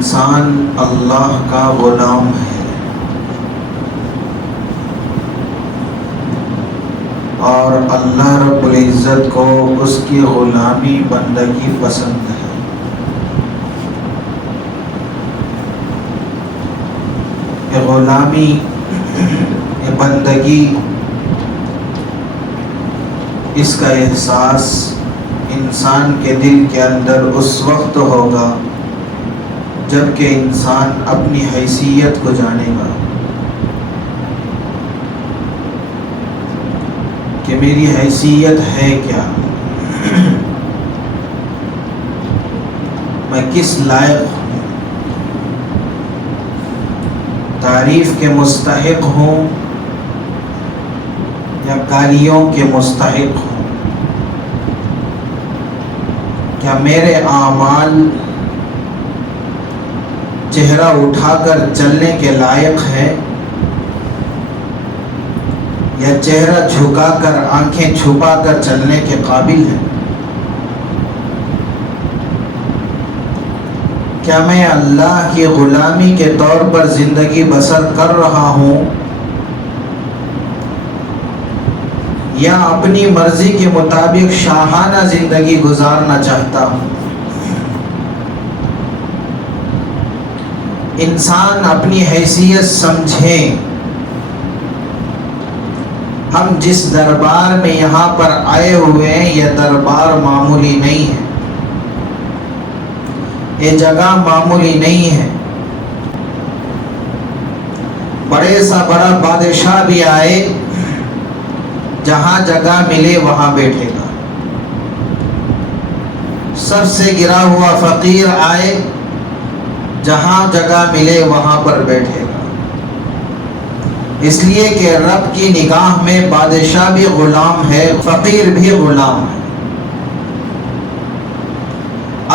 انسان اللہ کا غلام ہے اور اللہ رب العزت کو اس کی غلامی بندگی پسند ہے۔ یہ غلامی، یہ بندگی، اس کا احساس انسان کے دل کے اندر اس وقت ہوگا جب کہ انسان اپنی حیثیت کو جانے گا کہ میری حیثیت ہے کیا، میں کس لائق ہوں، تعریف کے مستحق ہوں یا گالیوں کے مستحق ہوں، کیا میرے اعمال چہرہ اٹھا کر چلنے کے لائق ہے یا چہرہ جھکا کر آنکھیں چھپا کر چلنے کے قابل ہے؟ کیا میں اللہ کی غلامی کے طور پر زندگی بسر کر رہا ہوں یا اپنی مرضی کے مطابق شاہانہ زندگی گزارنا چاہتا ہوں؟ انسان اپنی حیثیت سمجھیں۔ ہم جس دربار میں یہاں پر آئے ہوئے ہیں یہ دربار معمولی نہیں ہے، یہ جگہ معمولی نہیں ہے۔ بڑے سا بڑا بادشاہ بھی آئے، جہاں جگہ ملے وہاں بیٹھے گا۔ سب سے گرا ہوا فقیر آئے، جہاں جگہ ملے وہاں پر بیٹھے گا، اس لیے کہ رب کی نگاہ میں بادشاہ بھی غلام ہے، فقیر بھی غلام ہے۔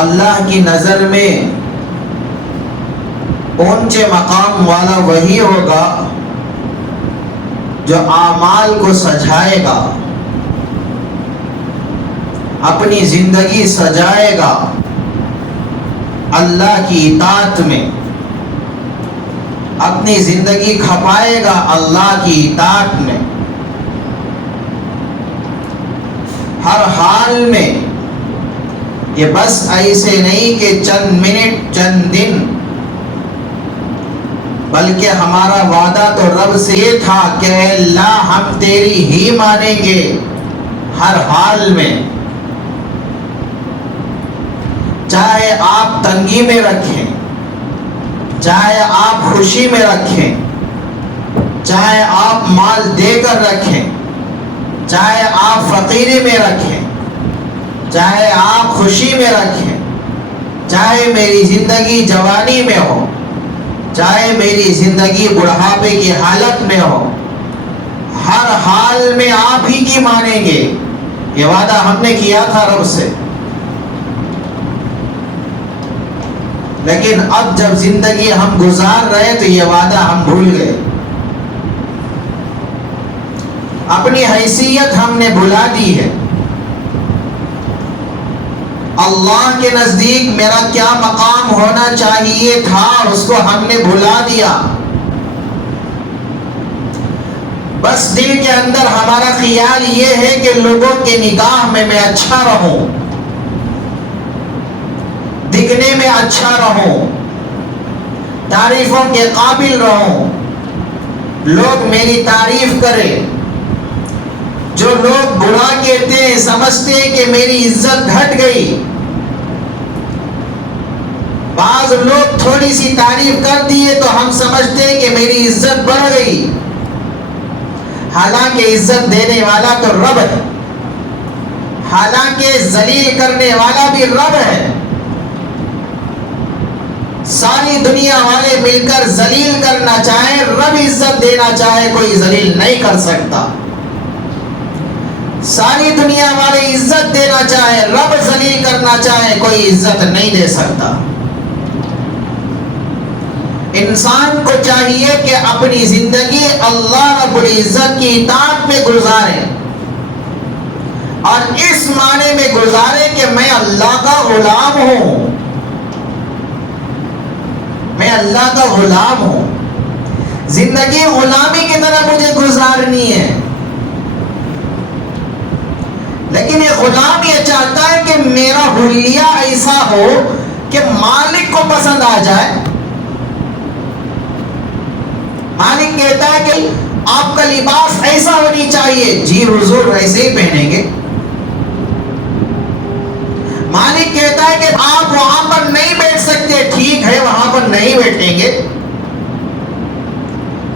اللہ کی نظر میں اونچے مقام والا وہی ہوگا جو اعمال کو سجائے گا، اپنی زندگی سجائے گا اللہ کی اطاعت میں، اپنی زندگی کھپائے گا اللہ کی اطاعت میں، ہر حال میں۔ یہ بس ایسے نہیں کہ چند منٹ چند دن، بلکہ ہمارا وعدہ تو رب سے یہ تھا کہ اے اللہ ہم تیری ہی مانیں گے ہر حال میں، چاہے آپ تنگی میں رکھیں، چاہے آپ خوشی میں رکھیں، چاہے آپ مال دے کر رکھیں، چاہے آپ فقیری میں رکھیں، چاہے آپ خوشی میں رکھیں، چاہے میری زندگی جوانی میں ہو، چاہے میری زندگی بڑھاپے کی حالت میں ہو، ہر حال میں آپ ہی کی مانیں گے۔ یہ وعدہ ہم نے کیا تھا رب سے، لیکن اب جب زندگی ہم گزار رہے تو یہ وعدہ ہم بھول گئے، اپنی حیثیت ہم نے بھلا دی ہے۔ اللہ کے نزدیک میرا کیا مقام ہونا چاہیے تھا اس کو ہم نے بھلا دیا۔ بس دل کے اندر ہمارا خیال یہ ہے کہ لوگوں کے نگاہ میں اچھا رہوں، دکھنے میں اچھا رہوں، تعریفوں کے قابل رہوں، لوگ میری تعریف کریں۔ جو لوگ برا کہتے ہیں سمجھتے ہیں کہ میری عزت گھٹ گئی، بعض لوگ تھوڑی سی تعریف کر دیے تو ہم سمجھتے ہیں کہ میری عزت بڑھ گئی، حالانکہ عزت دینے والا تو رب ہے، حالانکہ ذلیل کرنے والا بھی رب ہے۔ ساری دنیا والے مل کر ذلیل کرنا چاہیں، رب عزت دینا چاہے کوئی ذلیل نہیں کر سکتا۔ ساری دنیا والے عزت دینا چاہے، رب ذلیل کرنا چاہے کوئی عزت نہیں دے سکتا۔ انسان کو چاہیے کہ اپنی زندگی اللہ رب العزت کی اطاعت میں گزارے، اور اس معنی میں گزارے کہ میں اللہ کا غلام ہوں، اللہ کا غلام ہوں، زندگی غلامی کی طرح مجھے گزارنی ہے، لیکن یہ غلام یہ چاہتا ہے کہ میرا حلیہ ایسا ہو کہ مالک کو پسند آ جائے۔ مالک کہتا ہے کہ آپ کا لباس ایسا ہونی چاہیے، جی حضور ایسے ہی پہنیں گے۔ مالک کہتا ہے کہ آپ وہاں پر نہیں بیٹھ سکتے، ٹھیک ہے وہاں پر نہیں بیٹھیں گے۔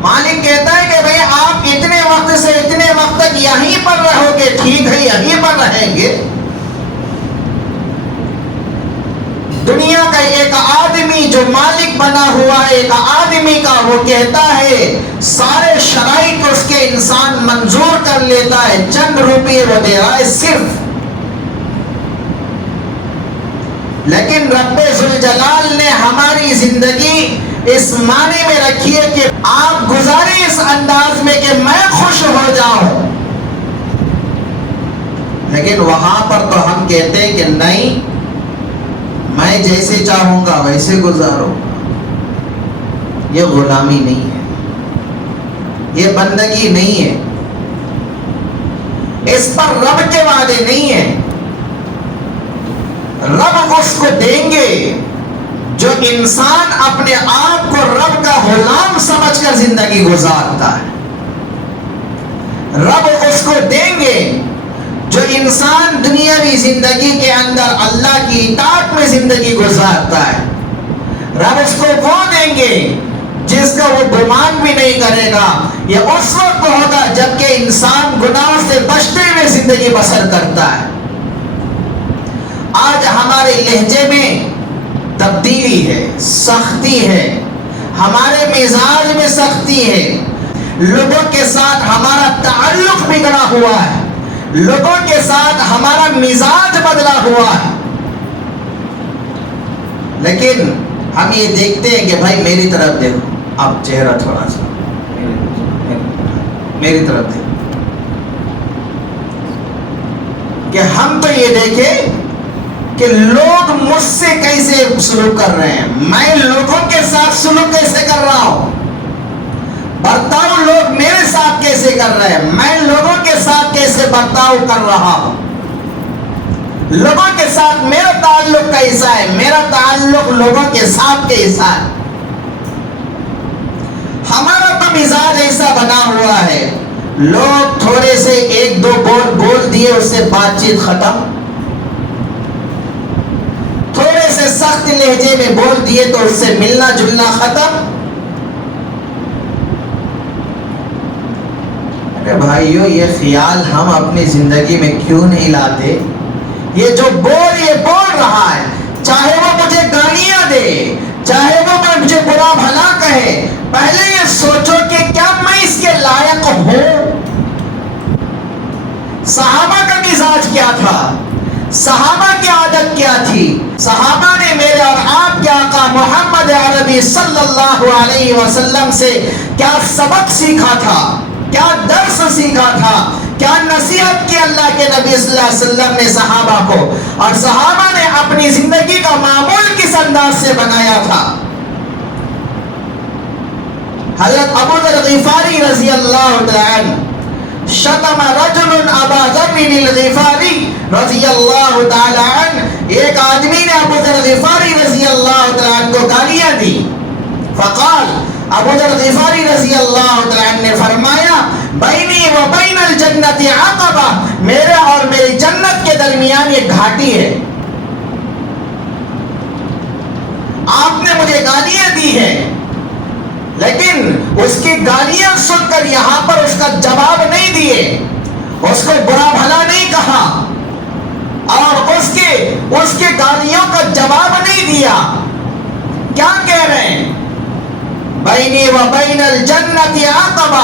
مالک کہتا ہے کہ بھئی آپ اتنے وقت سے اتنے وقت تک یہیں پر رہو گے، ٹھیک ہے یہیں پر رہیں گے۔ دنیا کا ایک آدمی جو مالک بنا ہوا ہے، ایک آدمی کا، وہ کہتا ہے سارے شرائط اس کے انسان منظور کر لیتا ہے، چند روپے وہ دے رہا ہے صرف، لیکن رب ذوالجلال نے ہماری زندگی اس معنی میں رکھی ہے کہ آپ گزارے اس انداز میں کہ میں خوش ہو جاؤں، لیکن وہاں پر تو ہم کہتے ہیں کہ نہیں، میں جیسے چاہوں گا ویسے گزارو۔ یہ غلامی نہیں ہے، یہ بندگی نہیں ہے، اس پر رب کے وعدے نہیں ہیں۔ رب اس کو دیں گے جو انسان اپنے آپ کو رب کا غلام سمجھ کر زندگی گزارتا ہے۔ رب اس کو دیں گے جو انسان دنیاوی زندگی کے اندر اللہ کی اطاعت میں زندگی گزارتا ہے۔ رب اس کو وہ دیں گے جس کا وہ گمان بھی نہیں کرے گا۔ یہ اس وقت ہوگا جبکہ انسان گناہوں سے بچتے ہوئے زندگی بسر کرتا ہے۔ آج ہمارے لہجے میں تبدیلی ہے، سختی ہے، ہمارے مزاج میں سختی ہے، لوگوں کے ساتھ ہمارا تعلق بگڑا ہوا ہے، لوگوں کے ساتھ ہمارا مزاج بدلا ہوا ہے، لیکن ہم یہ دیکھتے ہیں کہ بھائی میری طرف دیکھو، آپ چہرہ تھوڑا سا میری طرف دیکھو، کہ ہم تو یہ دیکھیں کہ لوگ مجھ سے کیسے سلوک کر رہے ہیں، میں لوگوں کے ساتھ سلوک کیسے کر رہا ہوں، برتاؤ لوگ میرے ساتھ کیسے کر رہے ہیں، میں لوگوں کے ساتھ کیسے برتاؤ کر رہا ہوں، لوگوں کے ساتھ میرا تعلق کیسا ہے، میرا تعلق لوگوں کے ساتھ کیسا ہے۔ ہمارا تو مزاج ایسا بنا ہوا ہے، لوگ تھوڑے سے ایک دو بول دیے اس سے بات چیت ختم، تھوڑے سے سخت لہجے میں بول دیے تو اس سے ملنا جلنا ختم۔ بھائیو یہ خیال ہم اپنی زندگی میں کیوں نہیں لاتے؟ یہ جو یہ بول رہا ہے، چاہے وہ مجھے گالیاں دے، چاہے وہ مجھے برا بھلا کہے، پہلے یہ سوچو کہ کیا میں اس کے لائق ہوں؟ صحابہ کا مزاج کیا تھا؟ صحابہ کی عادت کیا تھی؟ صحابہ نے میرے اور آپ کے آقا محمد عربی صلی اللہ علیہ وسلم سے کیا سبق سیکھا تھا، کیا درس سیکھا تھا، کیا نصیحت کی اللہ کے نبی صلی اللہ علیہ وسلم نے صحابہ کو، اور صحابہ نے اپنی زندگی کا معمول کس انداز سے بنایا تھا۔ حضرت ابو ذر الغفاری رضی اللہ عنہ، شتم رجل ابا ذر الغفاری رضی اللہ تعالی عنہ، ایک آدمی نے ابو ذر الغفاری رضی اللہ عنہ کو گالیاں دی، فقال، ابو ذر الغفاری رضی اللہ عنہ نے فرمایا، بینی و بین الجنت عقبہ، میرے اور میری جنت کے درمیان یہ گھاٹی ہے، آپ نے مجھے گالیاں دی ہیں، لیکن اس کی گالیاں سن کر یہاں پر اس کا جواب نہیں دیے، اس کو برا بھلا نہیں کہا، اور اس کے گالیوں کا جواب نہیں دیا۔ کیا کہہ رہے ہیں؟ بینی و بین الجنت عقبہ،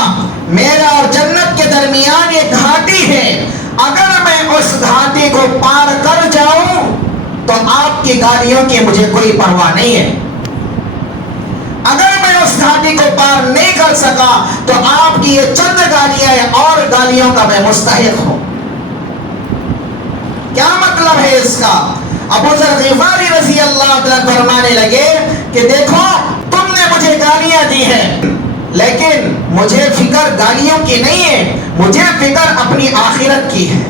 میرا اور جنت کے درمیان یہ گھاٹی ہے، اگر میں اس گھاٹی کو پار کر جاؤں تو آپ کی گالیوں کی مجھے کوئی پرواہ نہیں ہے، اگر میں اس گھاٹی کو پار نہیں کر سکا تو آپ کی یہ چند گالیاں ہیں اور گالیوں کا میں مستحق ہوں۔ کیا مطلب ہے اس کا؟ ابو ذر غفاری رضی اللہ عنہ فرمانے لگے کہ دیکھو، تم جاتی ہے، لیکن مجھے فکر گالیوں کی نہیں ہے، مجھے فکر اپنی آخرت کی ہے،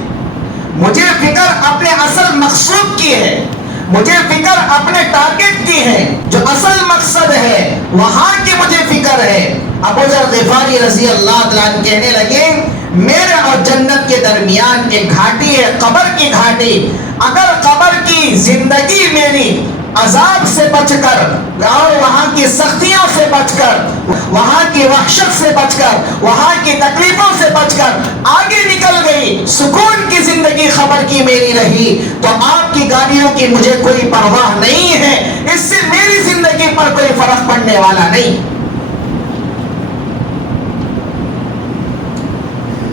مجھے فکر اپنے اصل مقصود کی ہے، مجھے فکر اپنے ٹارگٹ کی ہے، جو اصل مقصد ہے وہاں کی مجھے فکر ہے۔ ابو ذر غفاری رضی اللہ عنہ کہنے لگے میرے اور جنت کے درمیان ایک گھاٹی ہے، قبر کی گھاٹی، اگر قبر کی زندگی میری عذاب سے بچ کر اور وہاں کی سختیوں سے بچ کر، وہاں کی وحشت سے بچ کر، وہاں کی تکلیفوں سے بچ کر آگے نکل گئی، سکون کی زندگی خبر کی میری رہی، تو آپ کی گالیوں کی مجھے کوئی پرواہ نہیں ہے، اس سے میری زندگی پر کوئی فرق پڑنے والا نہیں۔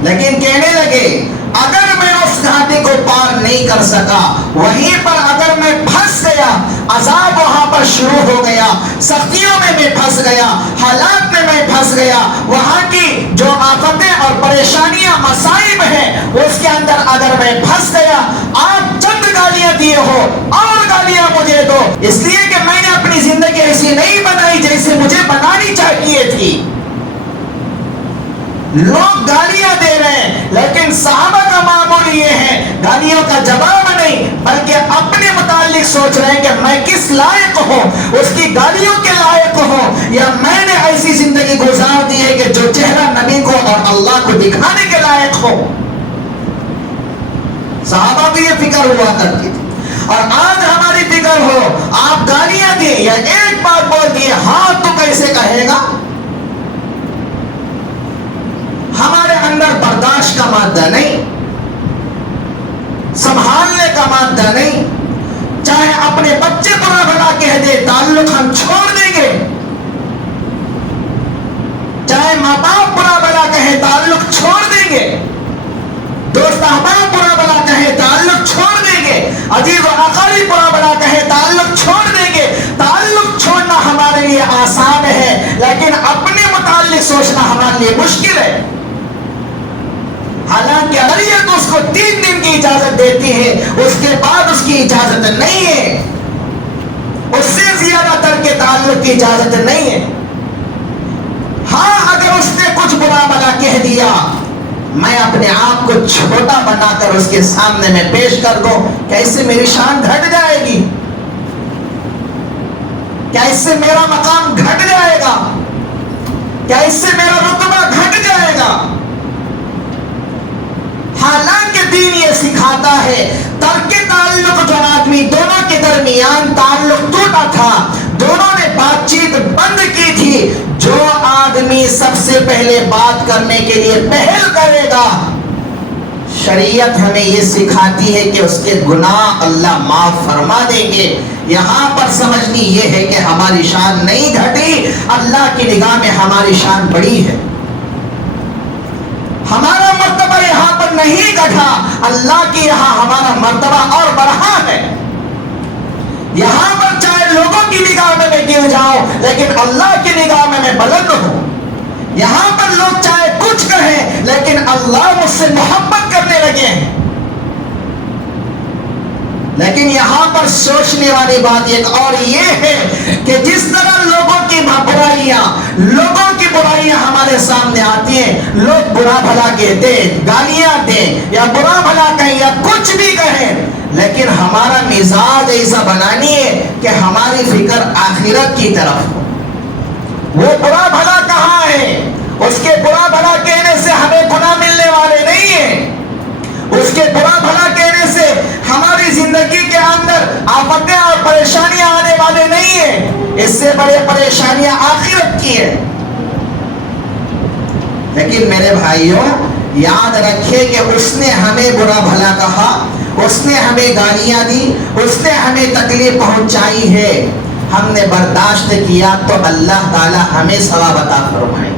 لیکن کہنے لگے اگر میں اس گھاٹی کو پار نہیں کر سکا، وہیں پر اگر میں پھنس گیا، عذاب وہاں پر شروع ہو گیا، سختیوں میں پھنس گیا، حالات میں پھنس گیا، وہاں کی جو آفتیں اور پریشانیاں مصائب ہیں اس کے اندر اگر میں پھنس گیا، آپ چند گالیاں دیے ہو اور گالیاں مجھے دو، اس لیے کہ میں نے اپنی زندگی ایسی نہیں بنائی جیسے مجھے بنانی چاہیے تھی۔ لوگ گالیاں دے رہے ہیں، لیکن صحابہ کا معمول یہ ہے گالیوں کا جواب نہیں، بلکہ اپنے متعلق سوچ رہے ہیں کہ میں کس لائق ہوں، اس کی گالیوں کے لائق ہوں، یا میں نے ایسی زندگی گزار دی ہے کہ جو چہرہ نبی کو اور اللہ کو دکھانے کے لائق ہو۔ صحابہ کو یہ فکر ہوا کرتی تھی، اور آج ہماری فکر ہو آپ گالیاں دیں یا ایک بات بول دیے ہاں تو کیسے کہے گا، ہمارے اندر برداشت کا مادہ نہیں، سنبھالنے کا مادہ نہیں، چاہے اپنے بچے برا بھلا کہہ دے تعلق ہم چھوڑ دیں گے، چاہے ماں باپ برا بھلا کہے تعلق چھوڑ دیں گے، دوست احباب برا بھلا کہے تعلق چھوڑ دیں گے، عزیز و اقارب برا بھلا کہے تعلق چھوڑ دیں گے۔ تعلق چھوڑنا ہمارے لیے آسان ہے، لیکن اپنے متعلق سوچنا ہمارے لیے مشکل ہے۔ حالانکہ شریعت اس کو 3 دن کی اجازت دیتی ہے، اس کے بعد اس کی اجازت نہیں ہے، اس سے زیادہ تر کے تعلق کی اجازت نہیں ہے۔ ہاں اگر اس نے کچھ برا بھلا کہہ دیا، میں اپنے آپ کو چھوٹا بنا کر اس کے سامنے میں پیش کر دوں، کیا اس سے میری شان گھٹ جائے گی؟ کیا اس سے میرا مقام گھٹ جائے گا؟ کیا اس سے میرا رتبہ گھٹ جائے گا؟ حالانکہ دین یہ سکھاتا ہے ترک تعلق، جو آدمی دونوں کے درمیان تعلق ٹوٹا تھا، دونوں نے بات چیت بند کی تھی، جو آدمی سب سے پہلے بات کرنے کے لیے پہل کرے گا، شریعت ہمیں یہ سکھاتی ہے کہ اس کے گناہ اللہ معاف فرما دیں گے۔ یہاں پر سمجھنی یہ ہے کہ ہماری شان نہیں گھٹی، اللہ کی نگاہ میں ہماری شان بڑی ہے، ہمارا مرتبہ یہاں پر نہیں گھٹا، اللہ کی یہاں ہمارا مرتبہ اور بڑھا ہے۔ یہاں پر چاہے لوگوں کی نگاہ میں گر جاؤں، لیکن اللہ کی نگاہ میں بلند ہوں۔ یہاں پر لوگ چاہے کچھ کہیں، لیکن اللہ مجھ سے محبت کرنے لگے ہیں۔ لیکن یہاں پر سوچنے والی بات ایک اور یہ ہے کہ جس طرح لوگوں کی برائیاں ہمارے سامنے آتی ہیں، لوگ برا بھلا کہتے ہیں، گالیاں دیں یا برا بھلا کہیں یا کچھ بھی کہیں، لیکن ہمارا مزاج ایسا بنانی ہے کہ ہماری فکر آخرت کی طرف ہو۔ وہ برا بھلا کہاں ہے؟ اس کے برا بھلا کہنے سے ہمیں گناہ ملنے والے نہیں ہیں، اس کے برا بھلا کہنے سے ہماری زندگی کے اندر آفتیں اور پریشانیاں آنے والے نہیں ہیں، اس سے بڑے پریشانیاں آخرت کی ہیں۔ لیکن میرے بھائیوں یاد رکھے کہ اس نے ہمیں برا بھلا کہا، اس نے ہمیں گالیاں دی، اس نے ہمیں تکلیف پہنچائی ہے، ہم نے برداشت کیا تو اللہ تعالی ہمیں ثواب عطا فرمائے۔